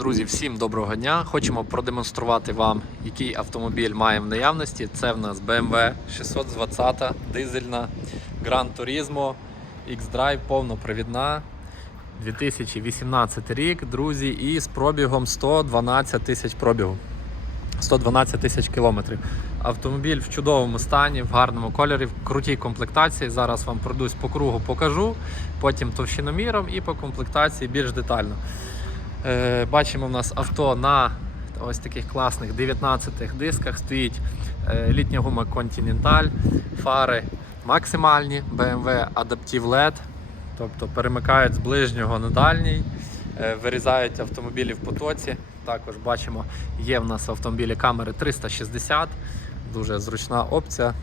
Друзі, всім доброго дня! Хочемо продемонструвати вам, який автомобіль маємо в наявності. Це в нас BMW 620 дизельна Gran Turismo X-Drive повнопривідна. 2018 рік, друзі, і з пробігом 112 тисяч пробігу. 112 тисяч кілометрів. Автомобіль в чудовому стані, в гарному кольорі, в крутій комплектації. Зараз вам пройдусь по кругу, покажу, потім товщиноміром і по комплектації більш детально. Е, бачимо, в нас авто на ось таких класних 19-х дисках стоїть е, літня гума Continental, фари максимальні, BMW Adaptive LED, тобто перемикають з ближнього на дальній, е, вирізають автомобілі в потоці. Також бачимо, є в нас в автомобілі камери 360, дуже зручна опція.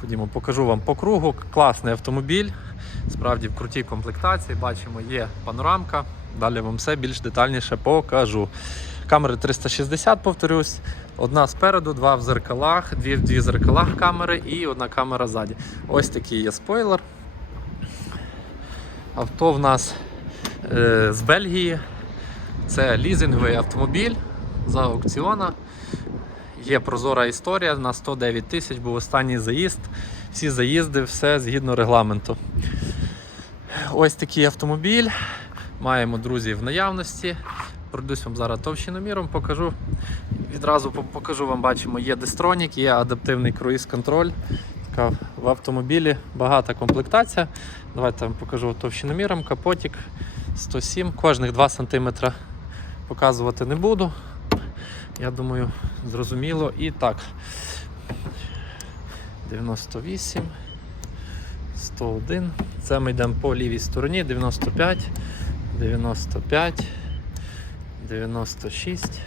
Ходімо, покажу вам по кругу. Класний автомобіль, справді в крутій комплектації. Бачимо, є панорамка. Далі вам все більш детальніше покажу. Камери 360, повторюсь. Одна спереду, два в зеркалах, дві в дві зеркалах камери і одна камера ззаді. Ось такий є спойлер. Авто в нас е, з Бельгії. Це лізинговий автомобіль за аукціона. Є прозора історія на 109 тисяч, був останній заїзд. Всі заїзди, все згідно регламенту. Ось такий автомобіль. Маємо друзі в наявності. Пройдусь вам зараз товщиноміром, покажу. Відразу покажу вам, бачимо, є дистронік, є адаптивний круїз-контроль. Така в автомобілі багата комплектація. Давайте вам покажу товщиноміром, капотик 107, кожних 2 см показувати не буду. Я думаю, зрозуміло. І так. 98, 101. Це ми йдемо по лівій стороні. 95, 95, 96,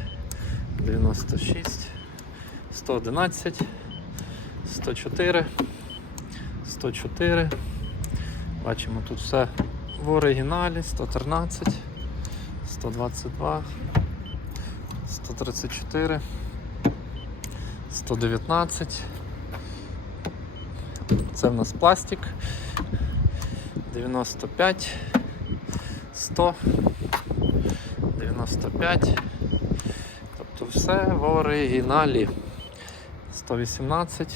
96, 111, 104, 104. Бачимо тут все в оригіналі. 113, 122, 134, 119. Це в нас пластик. 95, 100, 95. Тобто все в оригіналі. 118,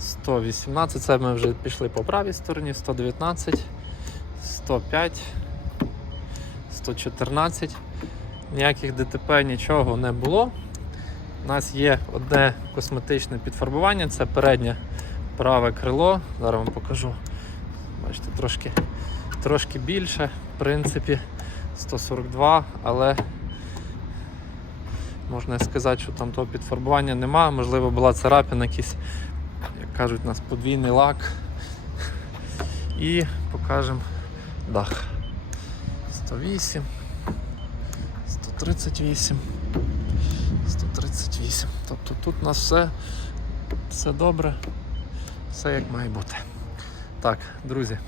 118. Це ми вже пішли по правій стороні, 119, 105, 114. Ніяких ДТП нічого не було. У нас є одне косметичне підфарбування, це переднє праве крило. Зараз вам покажу. Бачите, трошки, трошки більше, в принципі, 142, але можна сказати, що там того підфарбування нема. Можливо, була царапина якийсь, як кажуть, у нас подвійний лак. І покажемо дах. 108, 138, 138. Тобто тут у нас все, все добре, все як має бути. Так, друзі,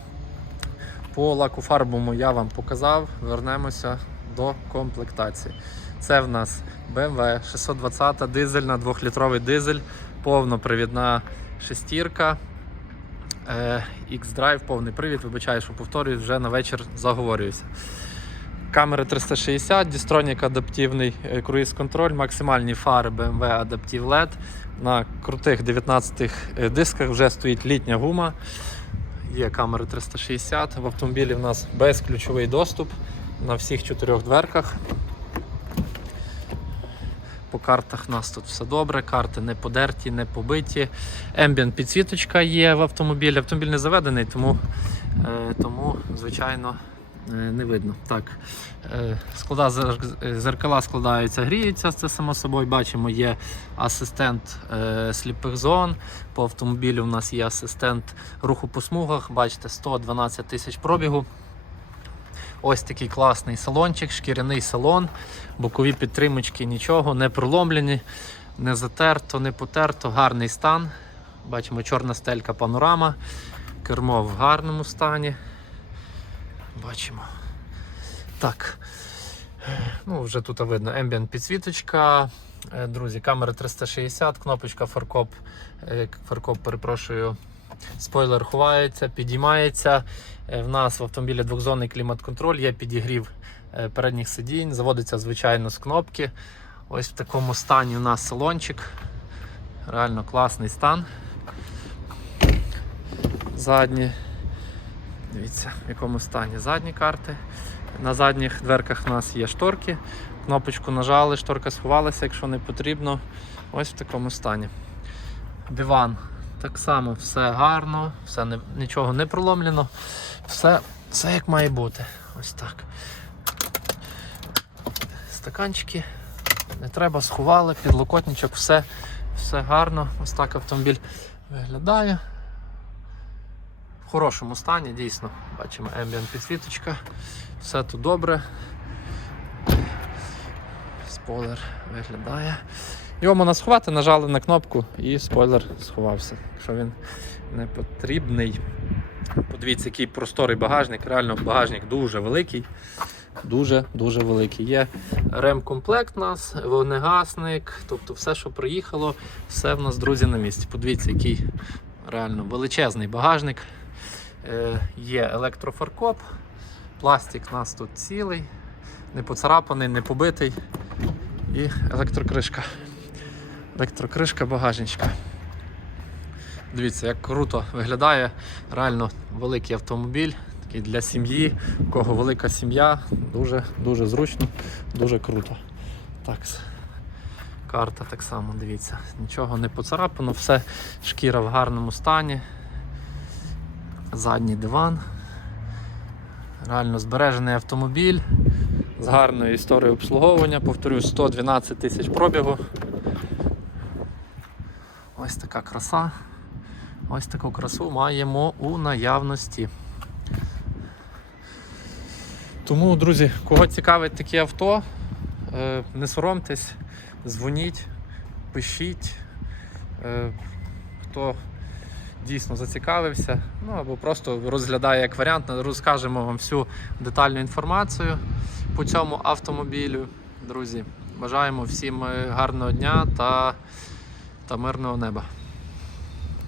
по лаку фарбовому я вам показав. Вернемося до комплектації. Це в нас BMW 620 дизельна, 2-літровий дизель, повнопривідна шестірка. Е, X-Drive, повний привід, вибачаю, що повторюю, вже на вечір заговорююся. Камери 360, Distronic адаптивний е, круїз-контроль, максимальні фари BMW Adaptive LED. На крутих 19 дисках вже стоїть літня гума. Є камери 360. В автомобілі в нас безключовий доступ на всіх чотирьох дверках. По картах у нас тут все добре, карти не подерті, не побиті. Ambient підсвіточка є в автомобілі. Автомобіль не заведений, тому, е, тому звичайно, не видно. Так, е, склада зер- е, зеркала складаються, гріються. Це само собою бачимо. Є асистент е, сліпих зон. По автомобілю у нас є асистент руху по смугах. Бачите, 112 тисяч пробігу. Ось такий класний салончик, шкіряний салон, бокові підтримочки нічого, не проломлені, не затерто, не потерто, гарний стан. Бачимо чорна стелька панорама, кермо в гарному стані. Бачимо. Так. Ну, вже тут видно ambient підсвіточка. Е, Друзі, камера 360, кнопочка фаркоп, е, фаркоп, перепрошую, Спойлер ховається, підіймається. Е, В нас в автомобілі двохзонний клімат-контроль, є підігрів передніх сидінь. Заводиться, звичайно, з кнопки. Ось в такому стані у нас салончик. Реально класний стан. Задні. Дивіться, в якому стані задні карти. На задніх дверках у нас є шторки. Кнопочку нажали, шторка сховалася, якщо не потрібно. Ось в такому стані. Диван. Так само все гарно, все не, нічого не проломлено. Все, все як має бути. Ось так. Стаканчики. Не треба, сховали, підлокотничок, все, все гарно. Ось так автомобіль виглядає. В хорошому стані, дійсно. Бачимо ембієнт підсвіточка. Все тут добре. Спойлер виглядає. Його можна сховати, нажали на кнопку і спойлер сховався. Якщо він не потрібний. Подивіться, який просторий багажник. Реально багажник дуже великий. Дуже-дуже великий. Є ремкомплект у нас, вогнегасник, тобто все, що приїхало, все в нас, друзі, на місці. Подивіться, який реально величезний багажник. Е, є електрофаркоп, пластик у нас тут цілий, не поцарапаний, не побитий. І електрокришка. Електрокришка багажничка. Дивіться, як круто виглядає. Реально великий автомобіль. Такий для сім'ї, у кого велика сім'я, дуже дуже зручно, дуже круто. Так. Карта так само, дивіться, нічого не поцарапано, все шкіра в гарному стані. Задній диван. Реально збережений автомобіль з гарною історією обслуговування. Повторюю, 112 тисяч пробігу. Ось така краса. Ось таку красу маємо у наявності. Тому, друзі, кого цікавить таке авто, е, не соромтесь, дзвоніть, пишіть. Е, Хто дійсно зацікавився, ну або просто розглядає як варіант, розкажемо вам всю детальну інформацію по цьому автомобілю. Друзі, бажаємо всім е, гарного дня та, та мирного неба.